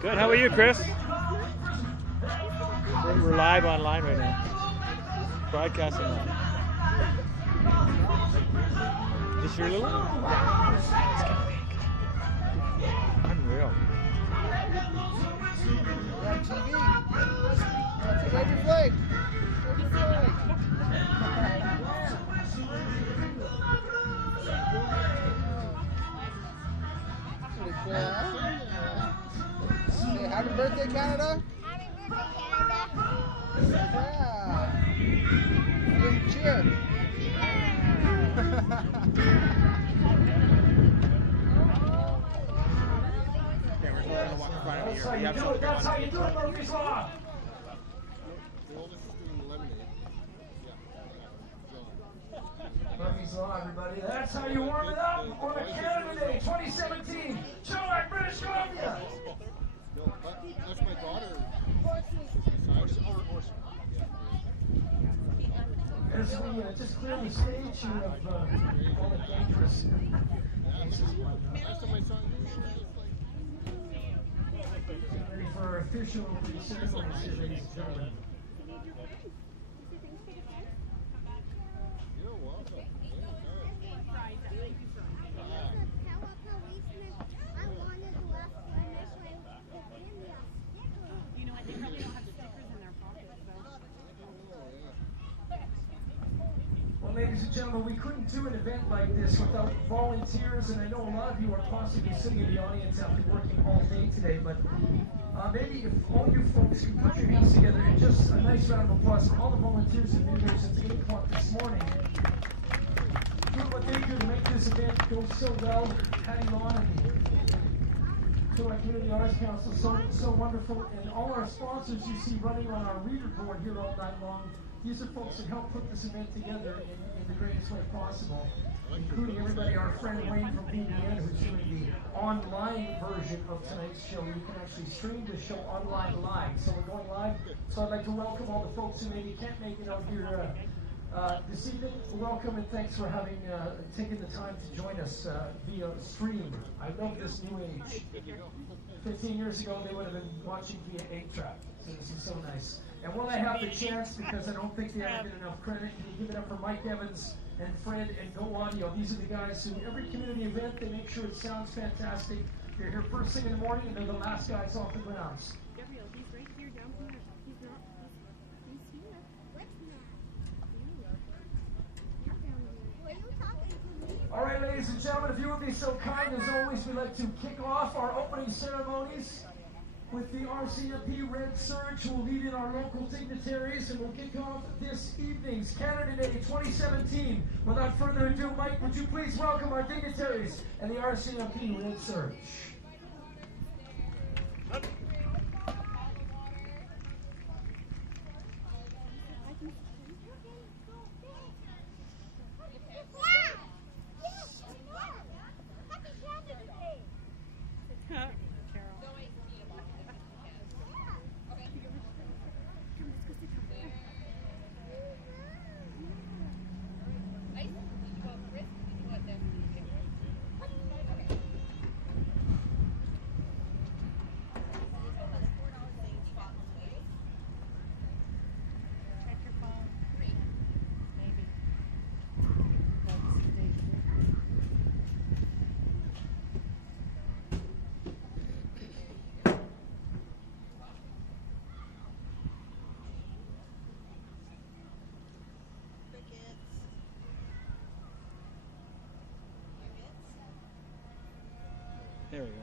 Good. How are you, Chris? We're live online right now. Broadcasting live. Is this your little one? Yeah. It's kind of big. Unreal. We're on TV. Wave your flag. Wave your flag. Pretty cool, huh? Say happy birthday, Canada. Happy birthday, Canada. Yeah. Give them a cheer. Okay, we're going to walk in front of you. You have something That's how on you do it, Murphy's Law. The oldest is doing lemonade. Murphy's Law, everybody. That's how you warm it up for the Canada Day 2017. Chilliwack, British Columbia. No, that's my daughter. As we just clear the stage here of all the dangerous cases. Last time I saw you, Ready for our official opening ceremony, ladies and gentlemen. you're welcome. You know what? They probably don't have stickers in their pockets, though. Well, ladies and gentlemen, we couldn't do an event like this without volunteers, and I know a lot of you are possibly sitting in the audience after working all day today, but maybe if all you folks can put your hands together and just a nice round of applause for all the volunteers who've been here since 8 o'clock this morning. Doing what they do to make this event go so well. Patty Lawn and the Chilliwack Community Arts Council, so wonderful. And all our sponsors you see running on our reader board here all night long. These are folks that help put this event together in the greatest way possible, including everybody, our friend Wayne from BBN, who's doing the online version of tonight's show. You can actually stream the show online live. So we're going live. So I'd like to welcome all the folks who maybe can't make it out here this evening. Welcome and thanks for having taken the time to join us via stream. I love this new age. 15 years ago, they would have been watching via 8-track. So this is so nice. And while I have the chance, because I don't think they ever get enough credit, can you give it up for Mike Evans and Fred and Go Audio? These are the guys who, every community event, they make sure it sounds fantastic. They're here first thing in the morning, and they're the last guys off the grounds. Gabriel, he's right here down here. He's not. He's here. Were you talking to me? All right, ladies and gentlemen, if you would be so kind, as always, we like to kick off our opening ceremonies with the RCMP Red Surge, who will lead in our local dignitaries, and we'll kick off this evening's Canada Day 2017. Without further ado, Mike, would you please welcome our dignitaries and the RCMP Red Surge. Check your phone. Maybe. There we go.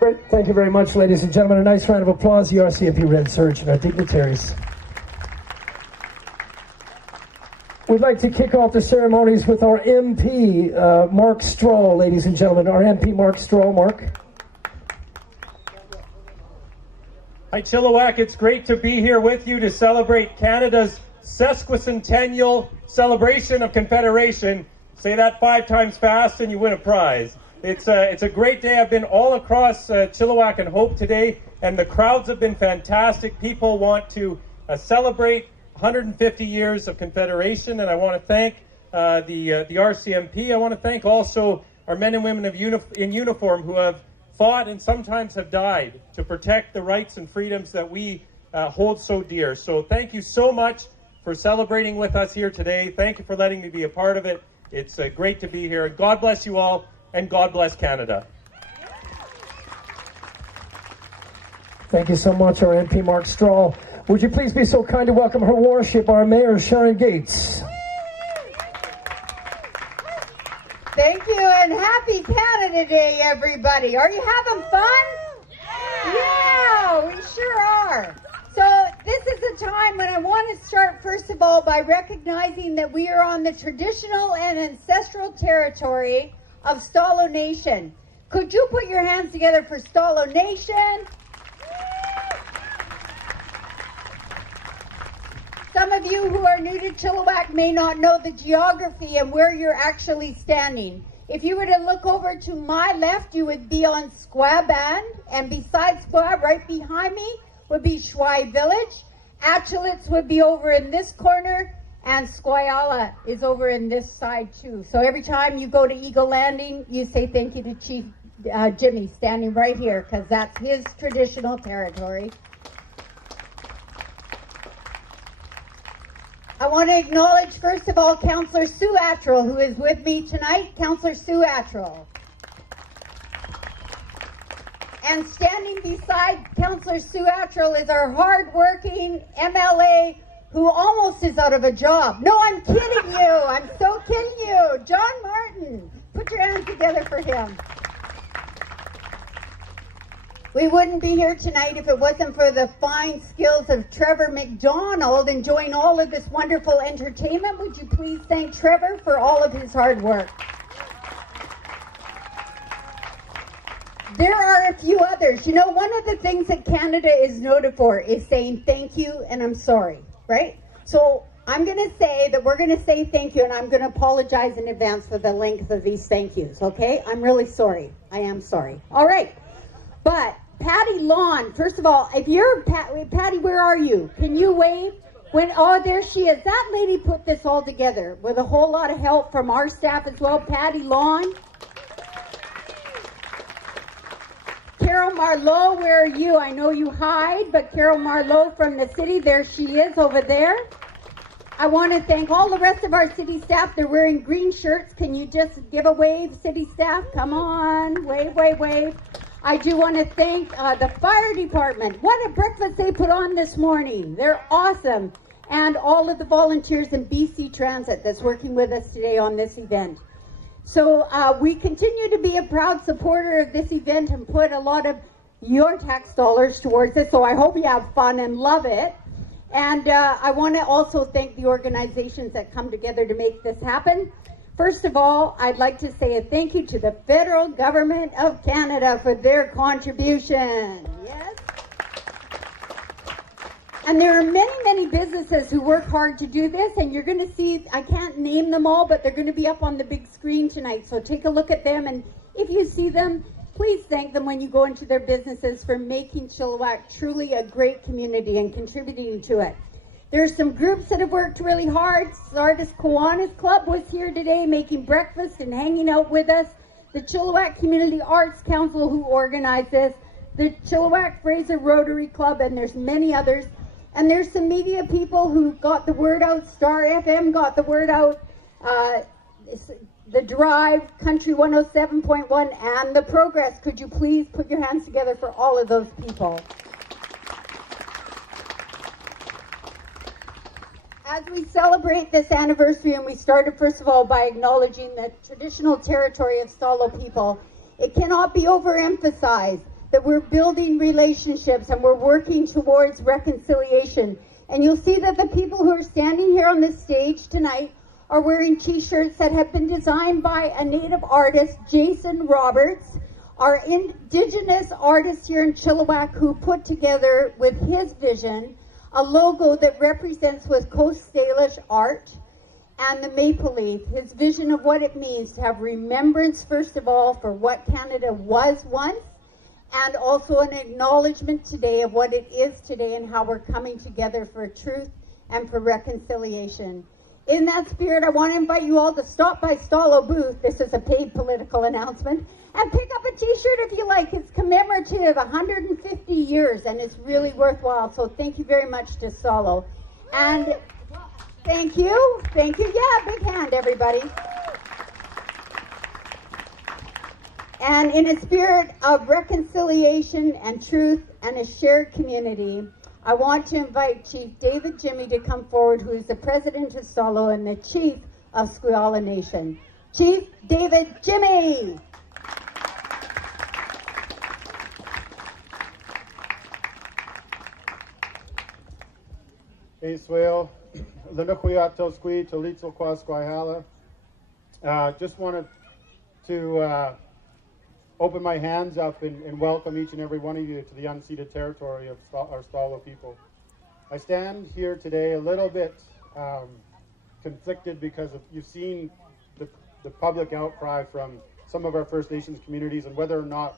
Great. Thank you very much, ladies and gentlemen. A nice round of applause, the RCMP Red Surge and our dignitaries. We'd like to kick off the ceremonies with our MP, Mark Strahl, ladies and gentlemen. Our MP, Mark Strahl. Mark. Hi, Chilliwack. It's great to be here with you to celebrate Canada's sesquicentennial celebration of Confederation. Say that 5 times fast and you win a prize. It's a great day. I've been all across Chilliwack and Hope today, and the crowds have been fantastic. People want to celebrate 150 years of Confederation, and I want to thank the RCMP. I want to thank also our men and women in uniform who have fought and sometimes have died to protect the rights and freedoms that we hold so dear. So thank you so much for celebrating with us here today. Thank you for letting me be a part of it. It's great to be here. God bless you all, and God bless Canada. Thank you so much, our MP, Mark Strahl. Would you please be so kind to welcome Her Worship, our Mayor, Sharon Gates. Thank you, and happy Canada Day, everybody. Are you having fun? Yeah, we sure are. So this is a time when I want to start, first of all, by recognizing that we are on the traditional and ancestral territory of Stalo Nation. Could you put your hands together for Stalo Nation? Some of you who are new to Chilliwack may not know the geography and where you're actually standing. If you were to look over to my left, you would be on Squab Band, and beside Squab, right behind me, would be Shwai Village. Achilitz would be over in this corner, and Squayala is over in this side too. So every time you go to Eagle Landing, you say thank you to Chief Jimmy, standing right here, because that's his traditional territory. I want to acknowledge, first of all, Councillor Sue Attrell, who is with me tonight. Councillor Sue Attrell. And standing beside Councillor Sue Attrell is our hard-working MLA who almost is out of a job. No, I'm kidding you. I'm so kidding you. John Martin. Put your hands together for him. We wouldn't be here tonight if it wasn't for the fine skills of Trevor McDonald enjoying all of this wonderful entertainment. Would you please thank Trevor for all of his hard work? There are a few others. You know, one of the things that Canada is noted for is saying thank you and I'm sorry, right? So I'm going to say that we're going to say thank you, and I'm going to apologize in advance for the length of these thank yous, okay? I'm really sorry. I am sorry. All right. But Patty Lawn, first of all, if you're Patty, where are you? Can you wave? Oh, there she is. That lady put this all together with a whole lot of help from our staff as well. Patty Lawn. Carol Marlowe, where are you? I know you hide, but Carol Marlowe from the city, there she is over there. I want to thank all the rest of our city staff. They're wearing green shirts. Can you just give a wave, city staff? Come on, wave, wave, wave. I do want to thank the fire department. What a breakfast they put on this morning. They're awesome. And all of the volunteers in BC Transit that's working with us today on this event. So we continue to be a proud supporter of this event and put a lot of your tax dollars towards it. So I hope you have fun and love it. And I want to also thank the organizations that come together to make this happen. First of all, I'd like to say a thank you to the federal government of Canada for their contribution. Yes. And there are many, many businesses who work hard to do this, and you're going to see, I can't name them all, but they're going to be up on the big screen tonight. So take a look at them, and if you see them, please thank them when you go into their businesses for making Chilliwack truly a great community and contributing to it. There's some groups that have worked really hard. Sardis Kiwanis Club was here today making breakfast and hanging out with us. The Chilliwack Community Arts Council who organized this. The Chilliwack Fraser Rotary Club, and there's many others. And there's some media people who got the word out. Star FM got the word out. The Drive, Country 107.1, and The Progress. Could you please put your hands together for all of those people? As we celebrate this anniversary, and we started first of all by acknowledging the traditional territory of Stalo people, it cannot be overemphasized that we're building relationships and we're working towards reconciliation. And you'll see that the people who are standing here on this stage tonight are wearing t-shirts that have been designed by a native artist, Jason Roberts, our indigenous artist here in Chilliwack, who put together with his vision a logo that represents with Coast Salish art and the maple leaf, his vision of what it means to have remembrance, first of all, for what Canada was once, and also an acknowledgement today of what it is today and how we're coming together for truth and for reconciliation. In that spirit, I want to invite you all to stop by Stallo booth. This is a paid political announcement. And pick up a t-shirt if you like. It's commemorative, 150 years, and it's really worthwhile. So thank you very much to Stallo. And thank you. Thank you. Yeah, big hand, everybody. And in a spirit of reconciliation and truth and a shared community, I want to invite Chief David Jimmy to come forward, who is the president of Stallo and the chief of Squeala Nation. Chief David Jimmy. Hey, Swale. Linuquiato Squi, Tolitzel Qua Squaihala. Just wanted to open my hands up and welcome each and every one of you to the unceded territory of our Stallo people. I stand here today a little bit conflicted because you've seen the public outcry from some of our First Nations communities and whether or not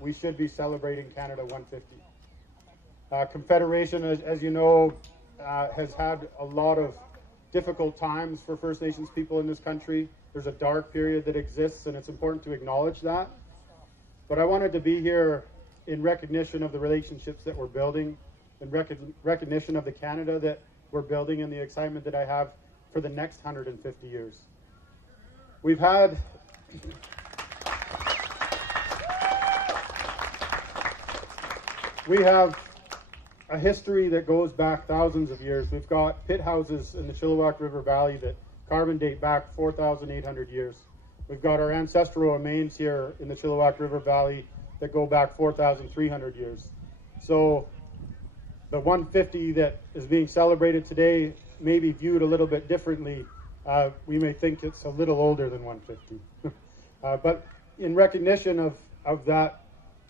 we should be celebrating Canada 150. Confederation, as you know, has had a lot of difficult times for First Nations people in this country. There's a dark period that exists, and it's important to acknowledge that. But I wanted to be here in recognition of the relationships that we're building, in recognition of the Canada that we're building, and the excitement that I have for the next 150 years. We have a history that goes back thousands of years. We've got pit houses in the Chilliwack River Valley that carbon date back 4,800 years. We've got our ancestral remains here in the Chilliwack River Valley that go back 4,300 years. So the 150 that is being celebrated today may be viewed a little bit differently. We may think it's a little older than 150. But in recognition of that,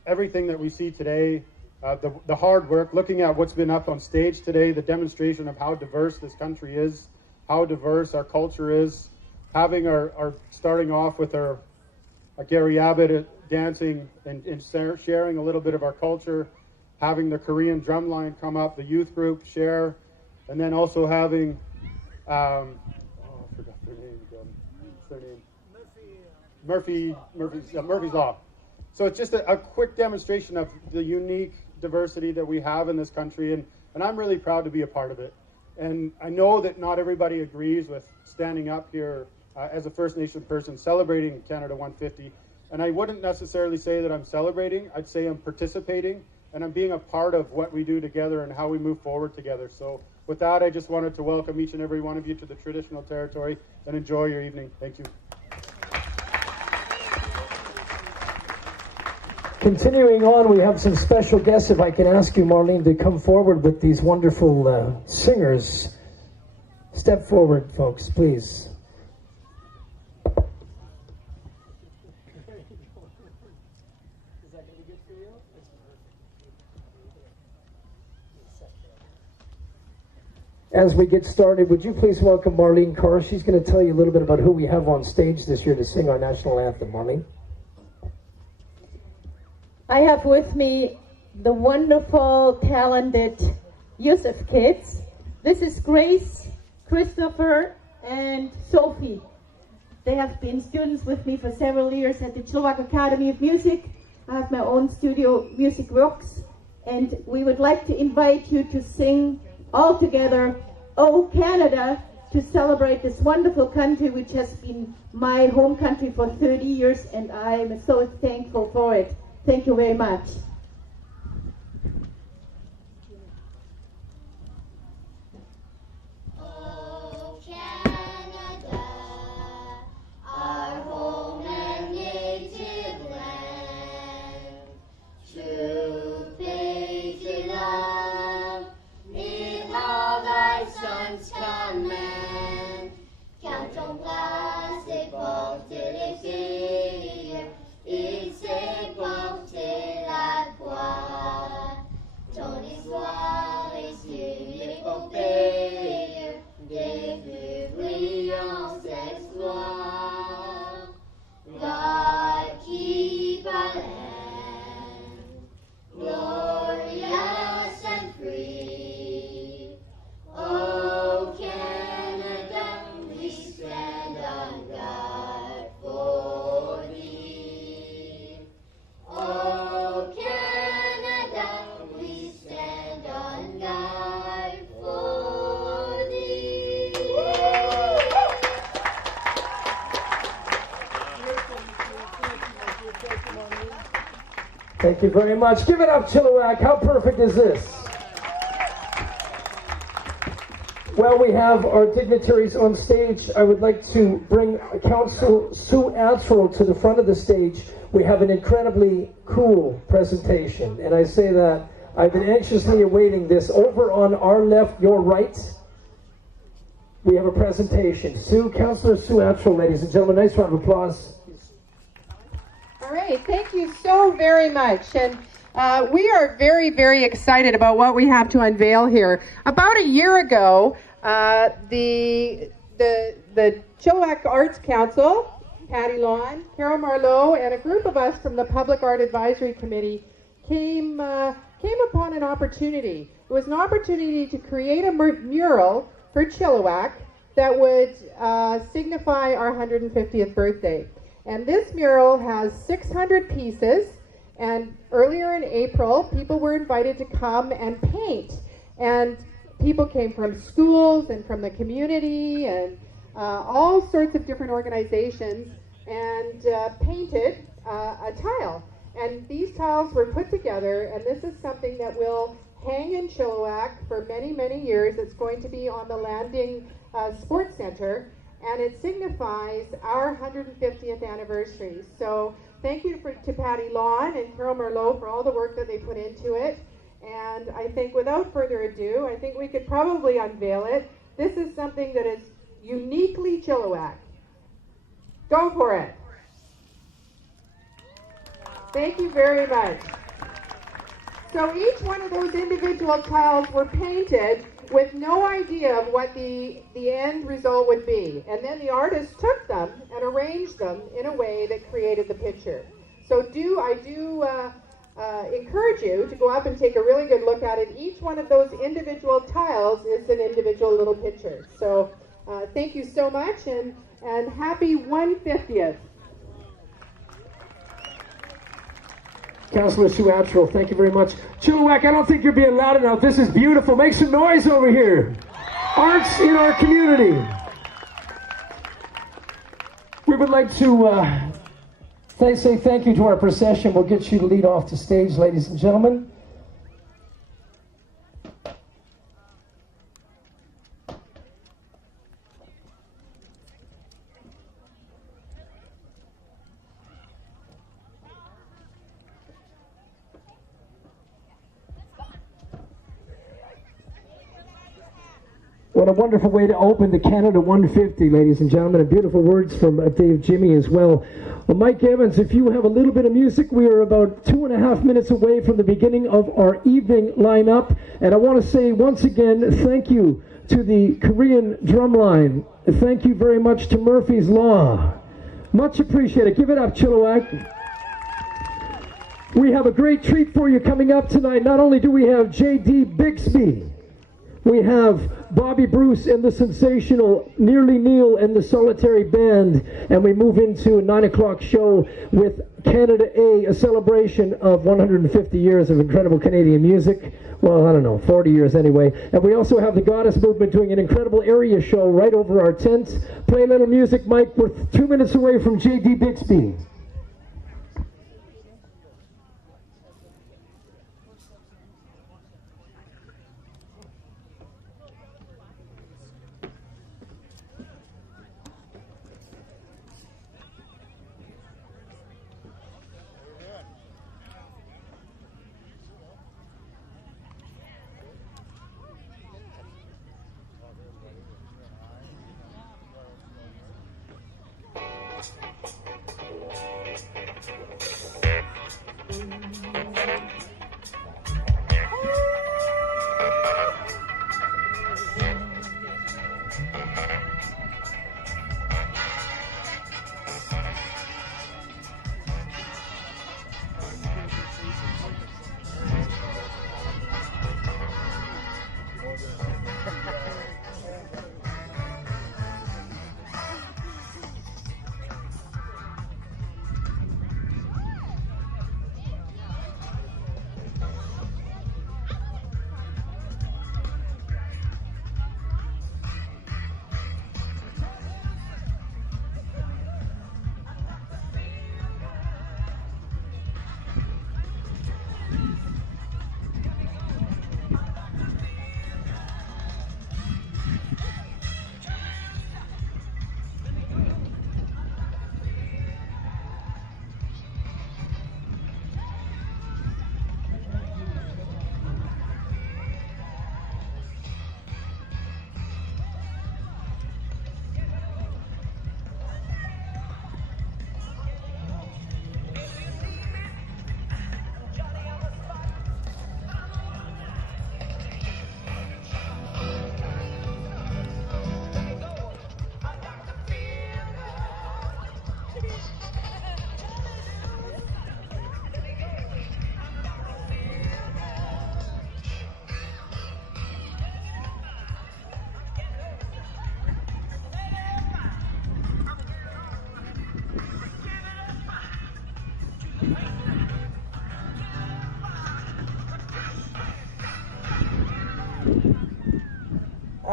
everything that we see today, the hard work, looking at what's been up on stage today, the demonstration of how diverse this country is, how diverse our culture is, having our starting off with our Gary Abbott dancing and sharing a little bit of our culture, having the Korean drumline come up, the youth group share, and then also having, I forgot their name again. What's their name? Murphy's Law. So it's just a quick demonstration of the unique diversity that we have in this country, and I'm really proud to be a part of it. And I know that not everybody agrees with standing up here as a First Nation person celebrating Canada 150. And I wouldn't necessarily say that I'm celebrating, I'd say I'm participating, and I'm being a part of what we do together and how we move forward together. So with that, I just wanted to welcome each and every one of you to the traditional territory and enjoy your evening. Thank you. Continuing on, we have some special guests. If I can ask you, Marlene, to come forward with these wonderful singers. Step forward, folks, please. As we get started, would you please welcome Marlene Carr? She's going to tell you a little bit about who we have on stage this year to sing our national anthem. Marlene? I have with me the wonderful, talented Yusuf kids. This is Grace, Christopher, and Sophie. They have been students with me for several years at the Chilliwack Academy of Music. I have my own studio, Music Rocks, and we would like to invite you to sing all together, "Oh Canada," to celebrate this wonderful country which has been my home country for 30 years, and I'm so thankful for it. Thank you very much. Oh, Canada, our home and native land, true Thank you very much. Give it up, Chilliwack. How perfect is this? Well, we have our dignitaries on stage. I would like to bring Council Sue Attrell to the front of the stage. We have an incredibly cool presentation, and I say that I've been anxiously awaiting this. Over on our left, your right, we have a presentation. Councillor Sue Attrell, ladies and gentlemen. Nice round of applause. All right, thank you so very much. And we are very, very excited about what we have to unveil here. About a year ago, the Chilliwack Arts Council, Patty Lawn, Carol Marleau, and a group of us from the Public Art Advisory Committee came upon an opportunity. It was an opportunity to create a mural for Chilliwack that would signify our 150th birthday. And this mural has 600 pieces, and earlier in April, people were invited to come and paint. And people came from schools and from the community and all sorts of different organizations and painted a tile. And these tiles were put together, and this is something that will hang in Chilliwack for many, many years. It's going to be on the Landing Sports Center, and it signifies our 150th anniversary. So thank you to Patty Lawn and Carol Marleau for all the work that they put into it. And I think without further ado, I think we could probably unveil it. This is something that is uniquely Chilliwack. Go for it. Thank you very much. So each one of those individual tiles were painted with no idea of what the end result would be. And then the artist took them and arranged them in a way that created the picture. So I do encourage you to go up and take a really good look at it. Each one of those individual tiles is an individual little picture. So thank you so much, and happy 150th. Councillor Sue Attrell, thank you very much. Chilliwack, I don't think you're being loud enough. This is beautiful. Make some noise over here. Arts in our community. We would like to say thank you to our procession. We'll get you to lead off the stage, ladies and gentlemen. What a wonderful way to open the Canada 150, ladies and gentlemen, and beautiful words from Dave Jimmy as well. Well, Mike Evans, if you have a little bit of music, we are about 2.5 minutes away from the beginning of our evening lineup. And I want to say once again, thank you to the Korean Drumline. Thank you very much to Murphy's Law. Much appreciated. Give it up, Chilliwack. We have a great treat for you coming up tonight. Not only do we have J.D. Bixby, we have Bobby Bruce and the sensational Nearly Neil and the Solitary Band, and we move into a 9 o'clock show with Canada a celebration of 150 years of incredible Canadian music. Well, I don't know, 40 years anyway. And we also have the Goddess Movement doing an incredible area show right over our tent. Play a little music, Mike. We're 2 minutes away from J.D. Bixby.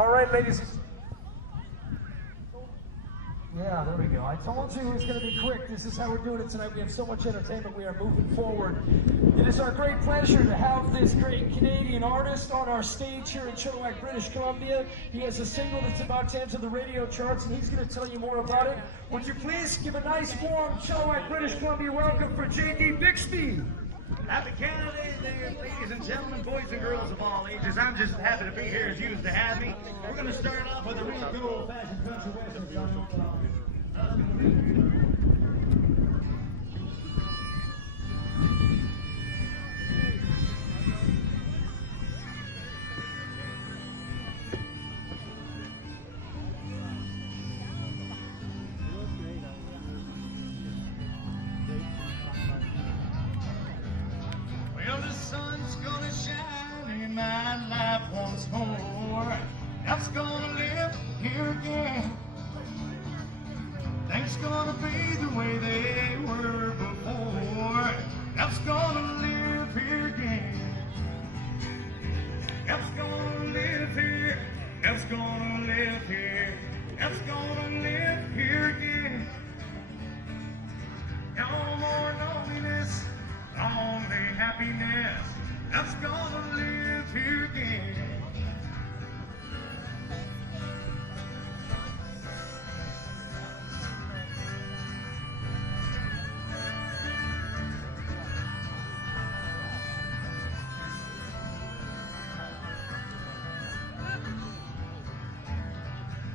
All right, ladies. Yeah, there we go. I told you it was going to be quick. This is how we're doing it tonight. We have so much entertainment. We are moving forward. It is our great pleasure to have this great Canadian artist on our stage here in Chilliwack, British Columbia. He has a single that's about to enter the radio charts, and he's going to tell you more about it. Would you please give a nice, warm Chilliwack, British Columbia welcome for J.D. Bixby. Happy Canada Day, ladies and gentlemen, boys and girls of all ages. I'm just happy to be here as you used to have me. We're going to start off with a real good old-fashioned country western song. Well, the sun's gonna shine in my life once more. That's gonna live here again. Things gonna be the way they were before. That's gonna live here again. That's gonna live here. That's gonna live here. That's gonna live here again. No more loneliness, only happiness. That's gonna live here again.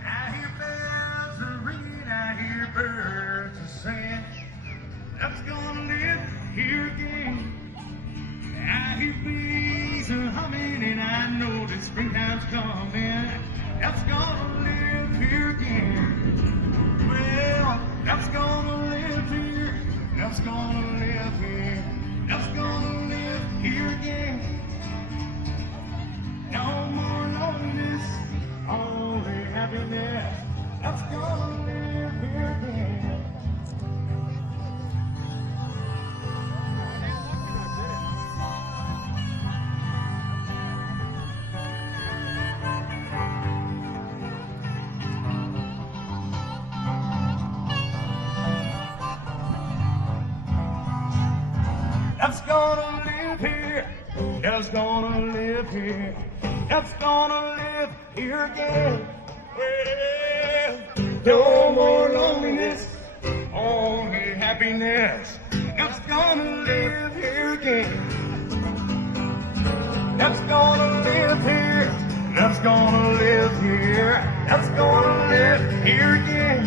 I hear bells are ringing, I hear birds are singing. That's gonna live here again. I hear bees are humming, and I know that springtime's coming. That's gonna live here again. Well, that's gonna live here. That's gonna live here. That's gonna live here again. No more loneliness, only happiness. That's gonna live here again. That's gonna live here. That's gonna live here. That's gonna live here again. Well, no more loneliness, only happiness. That's gonna live here again. That's gonna live here. That's gonna live here. That's gonna live here again.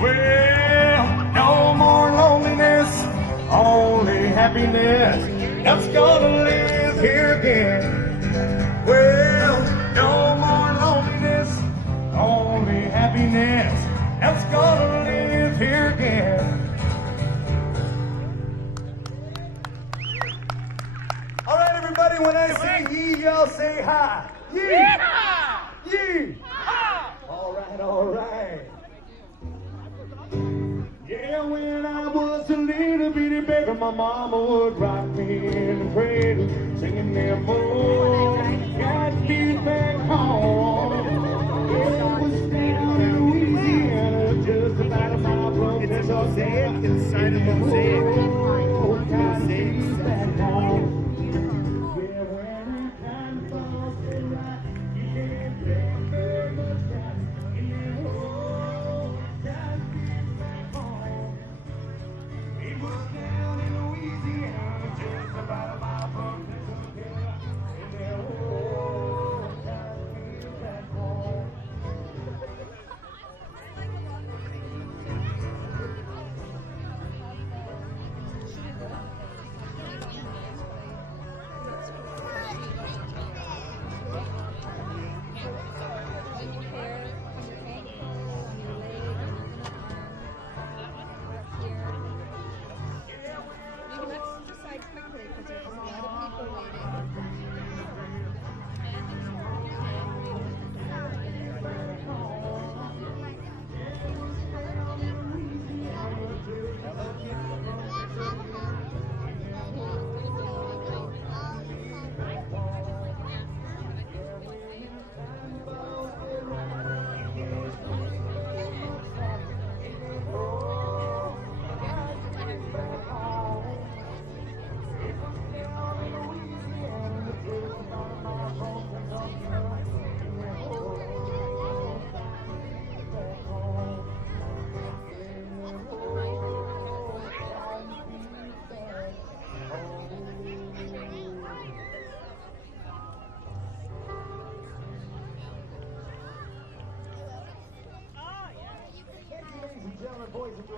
Well, no more loneliness, only happiness. That's gonna live here again. Well, no more loneliness, only happiness. That's gonna live here again. All right, everybody, when I say yee, y'all say hi. Yee! Yee! All right, all right. Yeah, when I was a little bitty baby, my mama would rock me in the cradle, singing them old got me back home. It was down in Louisiana, just about a mile from the Mosaic, inside of Mosaic. Oh, got me back home. Yeah, when it time falls to right, you can't take very much time. Yeah, oh, got me back home. It was down in Louisiana, just about a mile from Mississippi.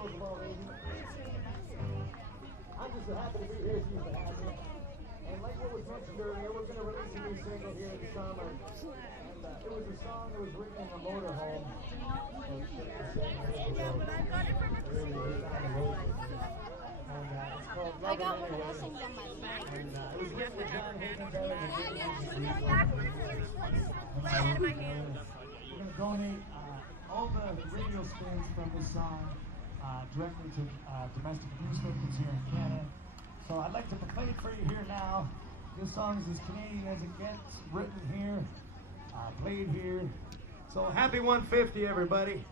those of our age. I'm just so happy to be here with you for having me. And like what was mentioned earlier, we're going to release a new single here this summer. And it was a song that was written in a motorhome. Yeah, but I got it from a I got one of those things on my leg. It was written with John Higgins. Right in my hand. We're going to donate all the radio spins from this song directly to domestic abuse victims here in Canada. So I'd like to play it for you here now. This song is as Canadian as it gets, written here, played here. So happy 150, everybody.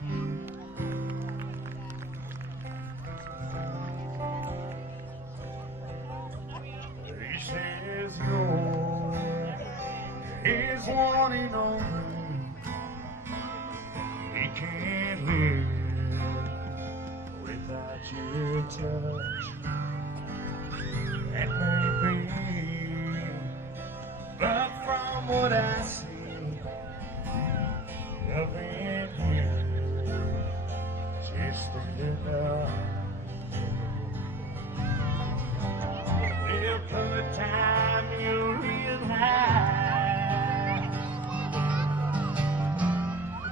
He says you're his one and only. He can't live without your touch. And maybe, but from what I see, nothing here just enough. There'll come a time you'll realize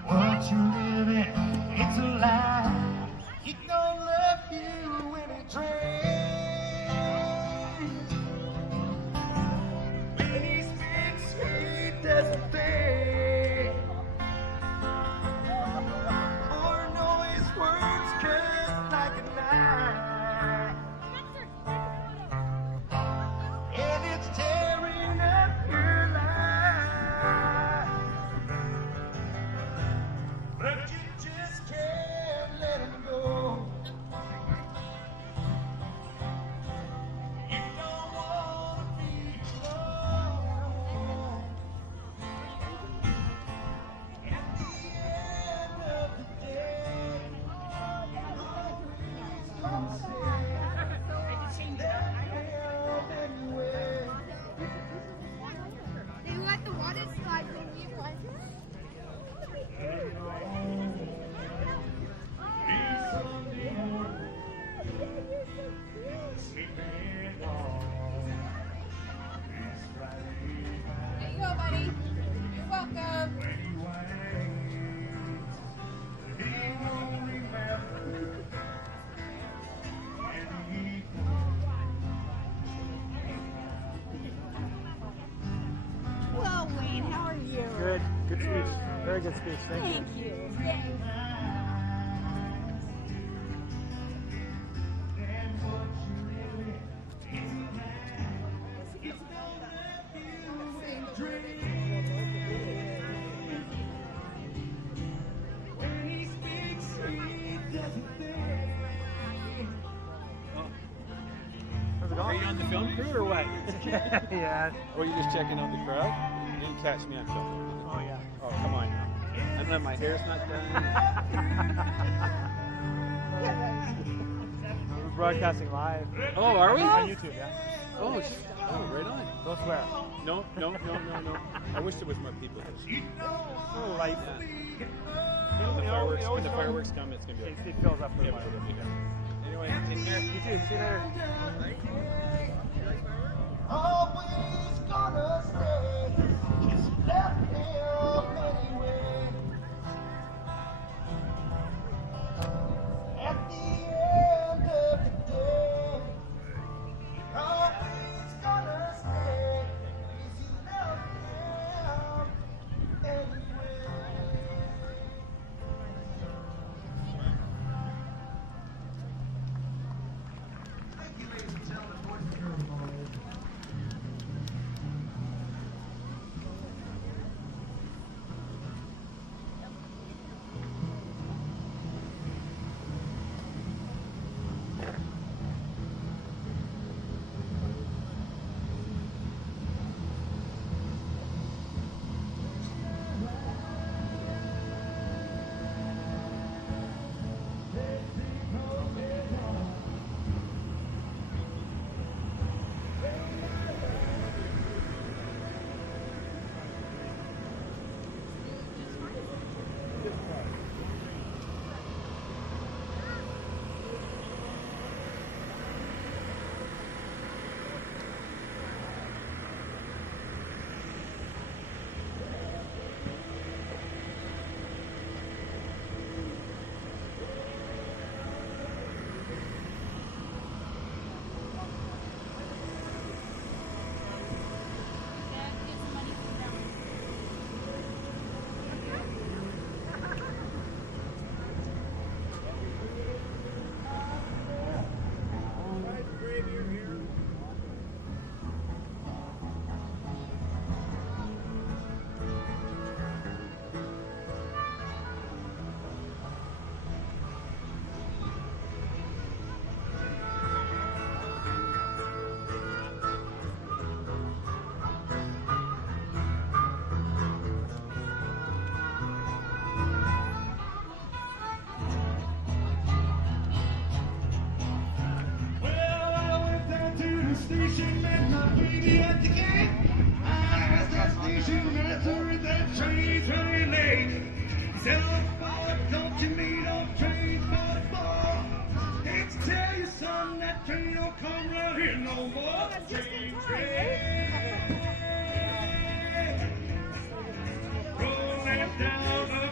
what you're living, it's a lie. He don't love you when he drinks. When he speaks, he doesn't think. Or know his words cut like a knife. And it's tearing up your life. But you just can't let him go. You don't want to be alone. At the end of the day, always gonna say that help anyway. Do you like the water slide when you play? There you go, buddy. You're welcome. Well, Wayne, how are you? Good. Good speech. Very good speech. Thank you. Thank you. Thanks. Are you on the film crew or what? Yeah. Or are you just checking out the crowd? You didn't catch me on film. Oh, yeah. Oh, come on now. I don't know, my hair's not done. We're broadcasting live. Oh, are we? On YouTube, yeah. Oh, right on. Don't swear. No. I wish there was more people. Oh, light. When the fireworks come, it's going to be It fills up for yeah, the it'll be there. Anyway, take care. You too. See you later. Always gonna stay. Just left him anyway. At the end of the day, always gonna stay. 'Cause you left him anyway. Thank you, ladies and gentlemen, boys and girls, all over. meet me at the gate. At that station, answer that train's running late. He said, oh, boy, don't you meet on trains, boy. Hate to tell you, son, that train don't come round here no more. Train, rolling down the